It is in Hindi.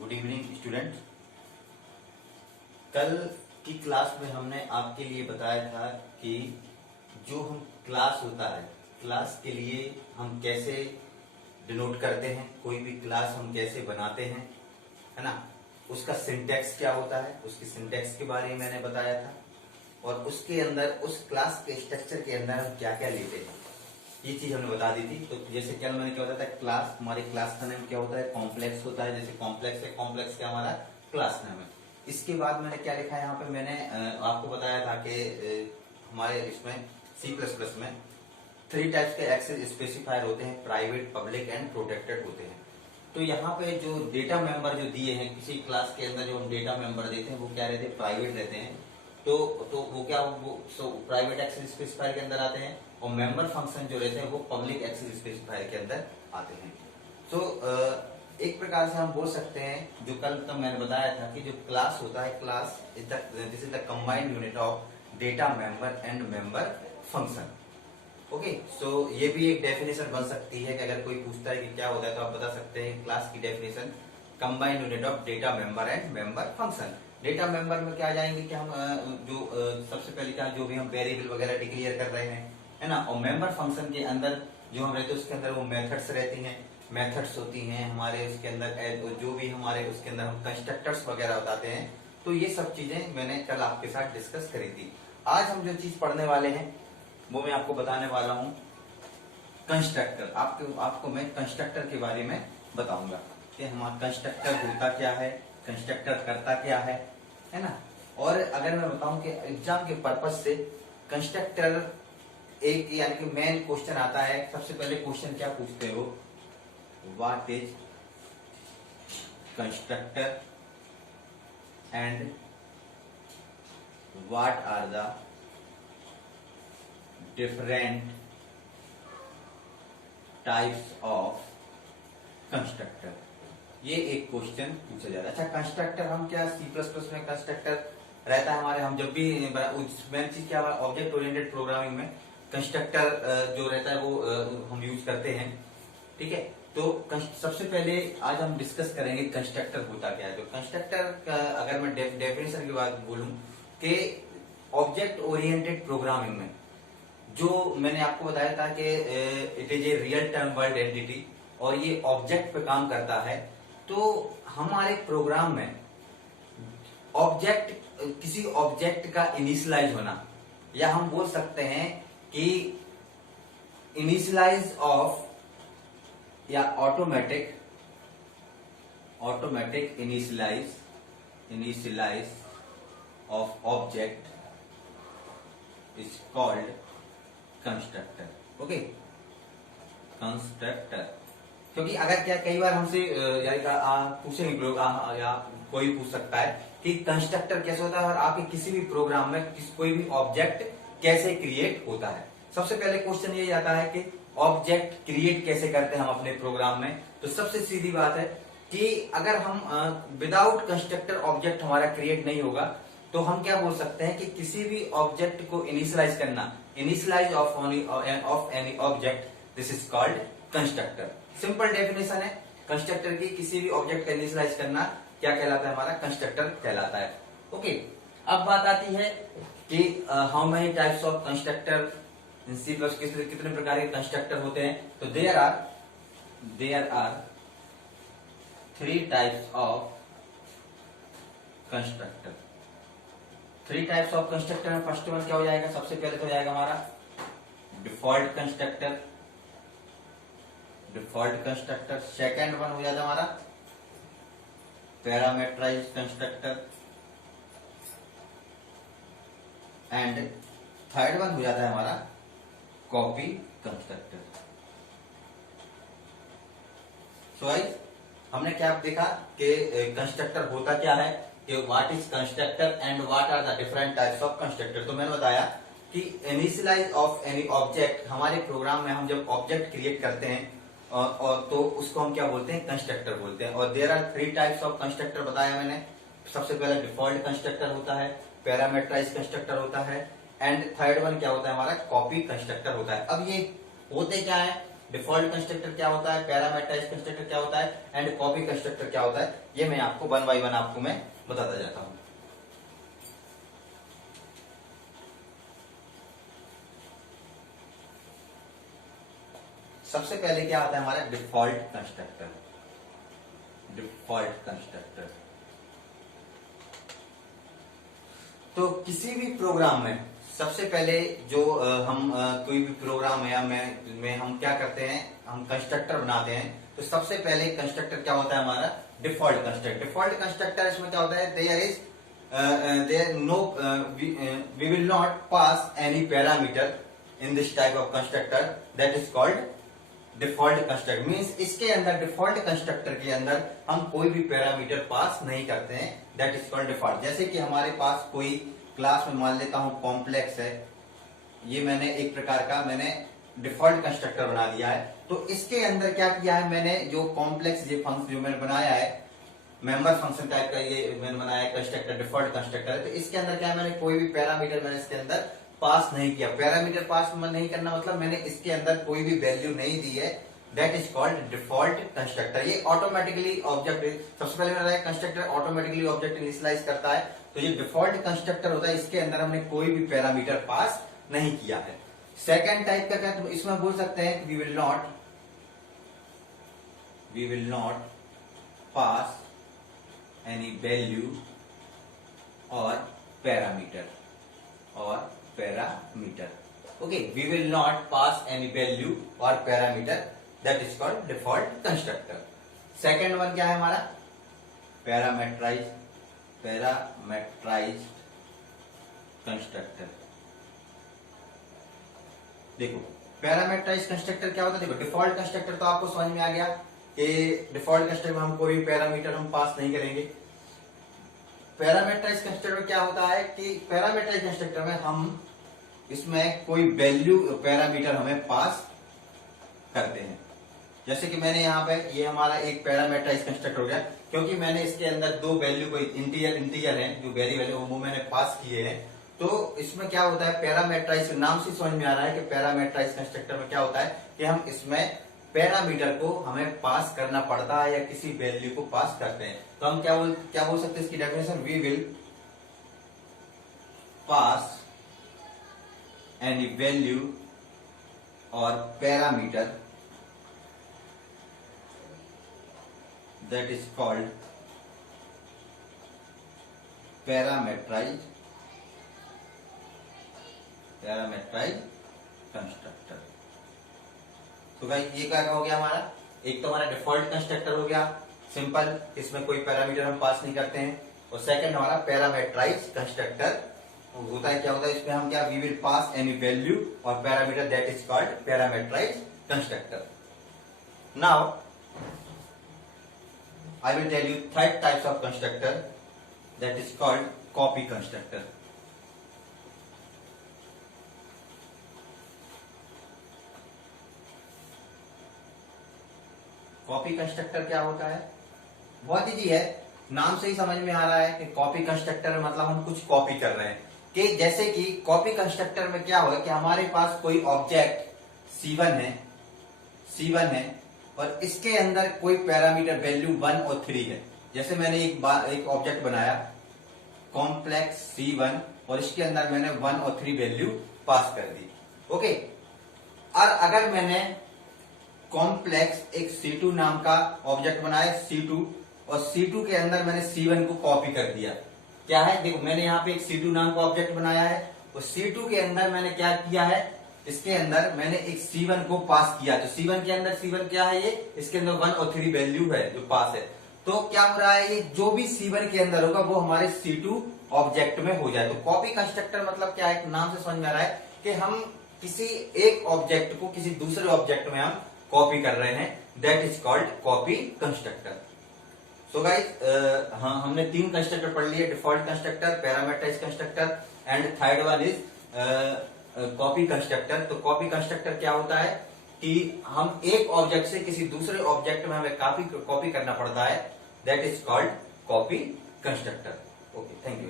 Good evening student. कल की क्लास में हमने आपके लिए बताया था कि जो हम क्लास होता है, क्लास के लिए हम कैसे डिनोट करते हैं, कोई भी क्लास हम कैसे बनाते हैं, है ना। उसका सिंटैक्स क्या होता है, उसकी सिंटैक्स के बारे में मैंने बताया था, और उसके अंदर उस क्लास के स्ट्रक्चर के अंदर हम क्या क्या लेते हैं, ये चीज हमने बता दी थी। तो जैसे कल मैंने क्या बताया था, क्लास, हमारी क्लास का नाम क्या होता है, कॉम्प्लेक्स होता है। जैसे कॉम्प्लेक्स है, कॉम्प्लेक्स क्या हमारा क्लास नाम है। इसके बाद मैंने क्या लिखा है यहाँ पे, मैंने आपको बताया था कि हमारे इसमें C++ में 3 टाइप्स के एक्सेस स्पेसिफायर होते हैं, प्राइवेट, पब्लिक एंड प्रोटेक्टेड होते हैं। तो यहाँ पे जो डेटा मेंबर जो दिए हैं किसी क्लास के अंदर, जो हम डेटा मेंबर देते हैं वो क्या रहते हैं, प्राइवेट रहते हैं। तो वो क्या, वो प्राइवेट एक्सेस स्पेसिफायर के अंदर आते हैं, और मेंबर फंक्शन जो रहते हैं वो पब्लिक एक्सेस स्पेसिफायर के अंदर आते हैं। तो एक प्रकार से हम बोल सकते हैं, जो कल तक मैंने बताया था कि जो क्लास होता है, class this is the combined unit of data member and member function. Okay, so ये भी एक डेफिनेशन बन सकती है कि अगर कोई पूछता है कि क्या होता है तो आप बता सकते हैं क्लास की definition combined unit of data member and member function. Data member में क्या आ जाएंगे कि हम सबसे पहले क्या, जो भी हम वेरिएबल वगैरह डिक्लेयर कर रहे हैं, है ना। और मेंबर फंक्शन के अंदर जो हम रहते हैं उसके अंदर वो मेथड्स रहती हैं, मेथड्स होती हैं हमारे उसके अंदर, जो भी हमारे उसके अंदर हम कंस्ट्रक्टर्स वगैरह बताते हैं। तो ये सब चीजें मैंने कल आपके साथ डिस्कस करी थी। आज हम जो चीज पढ़ने वाले हैं वो मैं आपको बताने वाला हूं कंस्ट्रक्टर। आपको मैं कंस्ट्रक्टर के बारे में बताऊंगा कि हमारा कंस्ट्रक्टर होता क्या है, कंस्ट्रक्टर करता क्या है ना। और अगर मैं बताऊं कि एग्जाम के पर्पज से कंस्ट्रक्टर एक, यानी कि मेन क्वेश्चन आता है। सबसे पहले क्वेश्चन क्या पूछते हो, what is constructor and what are the different types of constructor. ये एक क्वेश्चन पूछा जा रहा है। अच्छा, कंस्ट्रक्टर हम क्या C++ में कंस्ट्रक्टर रहता है हमारे, हम जब भी मेन चीज क्या हमारा ऑब्जेक्ट ओरिएंटेड प्रोग्रामिंग में कंस्ट्रक्टर जो रहता है वो हम यूज करते हैं, ठीक है। तो सबसे पहले आज हम डिस्कस करेंगे कंस्ट्रक्टर होता क्या है। तो कंस्ट्रक्टर अगर मैं डेफिनेशन की बात बोलूं कि ऑब्जेक्ट ओरिएंटेड प्रोग्रामिंग में, जो मैंने आपको बताया था कि it is a real time world entity और ये ऑब्जेक्ट पे काम करता है। तो हमारे प्रोग्राम में ऑब्जेक्ट, किसी ऑब्जेक्ट का इनिशियलाइज होना, या हम बोल सकते हैं कि इनिशियलाइज ऑफ, या automatic initialize of object is called constructor. Okay, constructor. क्योंकि अगर क्या कई बार हमसे पूछेंगे लोग, या कोई पूछ सकता है कि कंस्ट्रक्टर कैसे होता है और आपके किसी भी प्रोग्राम में कोई भी ऑब्जेक्ट कैसे क्रिएट होता है। सबसे पहले क्वेश्चन ये आता है कि ऑब्जेक्ट क्रिएट कैसे करते हैं हम अपने प्रोग्राम में। तो सबसे सीधी बात है कि अगर हम विदाउट कंस्ट्रक्टर ऑब्जेक्ट हमारा क्रिएट नहीं होगा, तो हम क्या बोल सकते हैं कि किसी भी ऑब्जेक्ट को इनिशियलाइज करना, initialize of any object, this is called constructor. Simple definition है कंस्ट्रक्टर की, किसी भी ऑब्जेक्ट का इनिशियलाइज करना क्या कहलाता है, हमारा कंस्ट्रक्टर कहलाता है। ओके, अब बात आती है कि how many types of constructor in C++, कितने प्रकार के कंस्ट्रक्टर होते हैं। तो there are 3 types of constructor. 3 types of constructor में फर्स्ट वन क्या हो जाएगा, सबसे पहले तो हो जाएगा हमारा डिफॉल्ट कंस्ट्रक्टर। सेकेंड वन हो जाता है हमारा parameterized constructor, and third one हो जाता है हमारा कॉपी कंस्ट्रक्टर। सो गाइस, हमने क्या देखा कि कंस्ट्रक्टर होता क्या है, कि what is constructor and what are the different types of constructor. तो मैंने बताया कि इनिशियलाइज ऑफ एनी ऑब्जेक्ट, हमारे प्रोग्राम में हम जब ऑब्जेक्ट क्रिएट करते हैं और तो उसको हम क्या बोलते हैं, कंस्ट्रक्टर बोलते हैं। और there are 3 types of constructor बताया मैंने। सबसे पहले डिफॉल्ट कंस्ट्रक्टर होता है, पैरामीटराइज कंस्ट्रक्टर होता है, एंड थर्ड वन क्या होता है हमारा, कॉपी कंस्ट्रक्टर होता है। अब ये होते क्या है, डिफॉल्ट कंस्ट्रक्टर क्या होता है, पैरामीटराइज्ड कंस्ट्रक्टर क्या होता है एंड कॉपी कंस्ट्रक्टर क्या होता है, ये मैं आपको 1 बाय 1 आपको मैं बताता जाता हूं। सबसे पहले क्या आता है हमारा डिफॉल्ट कंस्ट्रक्टर। डिफॉल्ट कंस्ट्रक्टर तो किसी भी प्रोग्राम में सबसे पहले जो हम कोई भी प्रोग्राम है या में हम क्या करते हैं, हम कंस्ट्रक्टर बनाते हैं। तो सबसे पहले कंस्ट्रक्टर क्या होता है हमारा डिफॉल्ट कंस्ट्रक्टर। डिफॉल्ट कंस्ट्रक्टर इसमें क्या होता है, there no we will not pass any parameter in this type of constructor, that is called default constructor. Means इसके अंदर डिफॉल्ट कंस्ट्रक्टर के अंदर हम कोई भी पैरामीटर पास नहीं करते हैं, दैट इज कॉल्ड डिफॉल्ट। जैसे कि हमारे पास कोई क्लास में मान लेता हूं कॉम्प्लेक्स है, ये मैंने एक प्रकार का मैंने डिफॉल्ट कंस्ट्रक्टर बना दिया है। तो इसके अंदर क्या किया है मैंने, जो कॉम्प्लेक्स ये फंक्शन जो मैंने बनाया है मेंबर फंक्शन टाइप का ये मैंने बनाया है कंस्ट्रक्टर, डिफॉल्ट कंस्ट्रक्टर है। तो इसके अंदर क्या है, मैंने कोई भी पैरामीटर मैंने इसके अंदर पास नहीं किया। पैरामीटर पास नहीं करना मतलब मैंने इसके अंदर कोई भी वैल्यू नहीं दी है, that is called default constructor. ये ऑटोमेटिकली ऑब्जेक्ट, सबसे पहले मैंने कंस्ट्रक्टर ऑटोमेटिकली ऑब्जेक्ट इनिशियलाइज करता है, तो ये डिफॉल्ट कंस्ट्रक्टर होता है, इसके अंदर हमने कोई भी पैरामीटर पास नहीं किया है। सेकेंड टाइप का क्या, तो इसमें बोल सकते हैं we will not pass any value और parameter okay, we will not pass any value और parameter, that is called default constructor. Second one क्या है हमारा पैरामीटराइज्ड कंस्ट्रक्टर। देखो पैरामीटराइज्ड कंस्ट्रक्टर क्या होता है, देखो डिफॉल्ट कंस्ट्रक्टर तो आपको समझ में आ गया कि डिफॉल्ट कंस्ट्रक्टर में हम कोई पैरामीटर हम पास नहीं करेंगे। पैरामीटराइज्ड कंस्ट्रक्टर में क्या होता है कि पैरामीटराइज्ड कंस्ट्रक्टर में हम इसमें कोई वैल्यू पैरामीटर हमें पास करते हैं। जैसे कि मैंने यहाँ पे ये हमारा एक पैरामीटराइज्ड कंस्ट्रक्टर हो गया, क्योंकि मैंने इसके अंदर दो वैल्यू कोई इंटीजर है जो वेरिएबल है वो मैंने पास किए हैं। तो इसमें क्या होता है पैरामीटराइज्ड, नाम से समझ में आ रहा है कि पैरामीटराइज्ड कंस्ट्रक्टर में क्या होता है कि हम इसमें पैरामीटर को हमें पास करना पड़ता है या किसी वैल्यू को पास करते हैं। तो हम क्या बोल सकते हैं इसकी definition, we will pass any value और parameter, that is called parameterized constructor. तो भाई ये क्या हो गया हमारा, एक तो हमारा डिफॉल्ट कंस्ट्रक्टर हो गया सिंपल, इसमें कोई पैरामीटर हम पास नहीं करते हैं। और सेकंड हमारा पैरामीटराइज्ड कंस्ट्रक्टर होता है, क्या होता है इसमें हम क्या, we will pass any value और parameter, that is called parameterized constructor. Now I will tell you third types of constructor, that is called copy constructor. Copy constructor क्या होता है, बहुत इजी है, नाम से ही समझ में आ रहा है कि कॉपी कंस्ट्रक्टर मतलब हम कुछ कॉपी कर रहे हैं। कि जैसे कि कॉपी कंस्ट्रक्टर में क्या होगा कि हमारे पास कोई ऑब्जेक्ट C1 है और इसके अंदर कोई पैरामीटर वैल्यू 1 और 3 है। जैसे मैंने एक ऑब्जेक्ट बनाया कॉम्प्लेक्स C1 और इसके अंदर मैंने 1 और 3 वैल्यू पास कर दी, ओके। और अगर मैंने कॉम्प्लेक्स एक C2 नाम का ऑब्जेक्ट बनाया C2 और C2 के अंदर मैंने C1 को कॉपी कर दिया, क्या है, देखो मैंने यहाँ पे एक C2 नाम का ऑब्जेक्ट बनाया है और C2 के अंदर मैंने क्या किया है, इसके अंदर मैंने एक C1 को पास किया। तो C1 के अंदर C1 क्या है, ये इसके अंदर 1 और 3 वैल्यू है जो पास है। तो क्या हो रहा है, ये जो भी C1 के अंदर होगा वो हमारे C2 ऑब्जेक्ट में हो जाए। तो कॉपी कंस्ट्रक्टर मतलब क्या है, नाम से समझ में आ रहा है कि हम किसी एक ऑब्जेक्ट को किसी दूसरे ऑब्जेक्ट में हम कॉपी कर रहे हैं, that is called copy constructor. So guys हमने 3 कंस्ट्रक्टर पढ़ लिए, default constructor, parameterized constructor and third one is copy constructor. तो कॉपी कंस्ट्रक्टर क्या होता है कि हम एक ऑब्जेक्ट से किसी दूसरे ऑब्जेक्ट में हमें कॉपी करना पड़ता है, that is called copy constructor. Okay, thank you.